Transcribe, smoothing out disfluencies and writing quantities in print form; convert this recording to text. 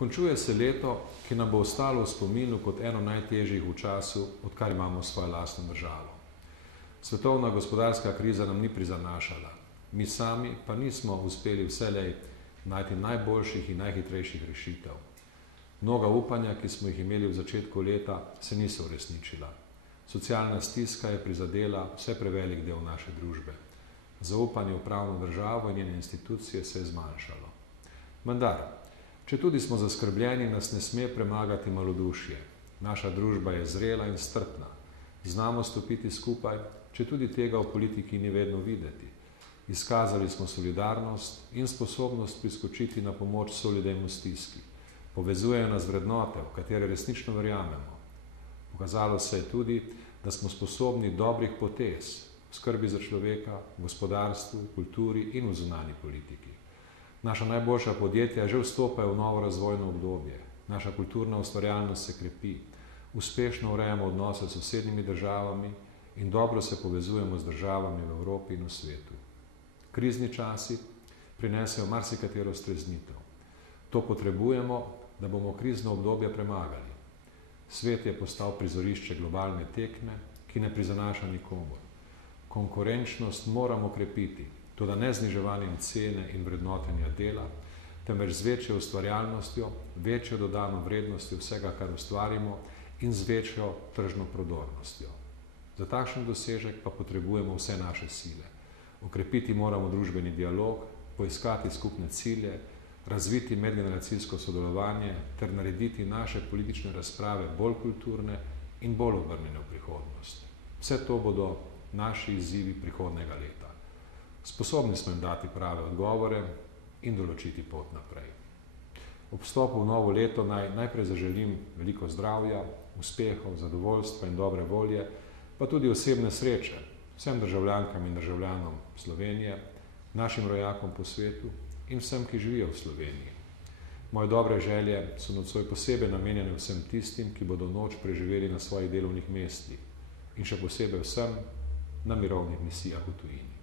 Končuje se leto, ki nam bo ostalo v spominu kot eno najtežjih v času, odkar imamo svojo lastno državo. Svetovna gospodarska kriza nam ni prizanašala. Mi sami pa nismo uspeli vselej najti najboljših in najhitrejših rešitev. Mnoga upanja, ki smo jih imeli v začetku leta, se niso uresničila. Socialna stiska je prizadela vse prevelik del naše družbe. Zaupanje v pravno državo in njene institucije se je zmanjšalo. Vendar, četudi smo zaskrbljeni, nas ne sme premagati malodušje. Naša družba je zrela in strpna. Znamo stopiti skupaj, četudi tega v politiki ni vedno videti. Izkazali smo solidarnost in sposobnost priskočiti na pomoč soljudem v stiski. Povezujejo nas vrednote, v katere resnično verjamemo. Pokazalo se je tudi, da smo sposobni dobrih potez v skrbi za človeka, v gospodarstvu, kulturi in v zunanji politiki. Naša najboljša podjetja že vstopajo v novo razvojno obdobje. Naša kulturna ustvarjalnost se krepi. Uspešno urejamo odnose s sosednjimi državami in dobro se povezujemo z državami v Evropi in v svetu. Krizni časi prinesejo marsikatero streznitev. To potrebujemo, da bomo krizno obdobje premagali. Svet je postal prizorišče globalne tekme, ki ne prizanaša nikomur. Konkurenčnost moramo krepiti, toda ne zniževanjem cene in vrednotenja dela, temveč z večjo ustvarjalnostjo, večjo dodano vrednostjo vsega, kar ustvarimo, in z večjo tržno prodornostjo. Za takšen dosežek pa potrebujemo vse naše sile. Okrepiti moramo družbeni dialog, poiskati skupne cilje, razviti medgeneracijsko sodelovanje ter narediti naše politične razprave bolj kulturne in bolj obrnjene v prihodnost. Vse to bodo naši izzivi prihodnega leta. Sposobni smo jim dati prave odgovore in določiti pot naprej. Ob vstopu v novo leto najprej zaželim veliko zdravja, uspehov, zadovoljstva in dobre volje, pa tudi osebne sreče vsem državljankam in državljanom Slovenije, našim rojakom po svetu in vsem, ki živijo v Sloveniji. Moje dobre želje so nocoj posebej namenjene vsem tistim, ki bodo noč preživeli na svojih delovnih mestih in še posebej vsem na mirovnih misijah v tujini.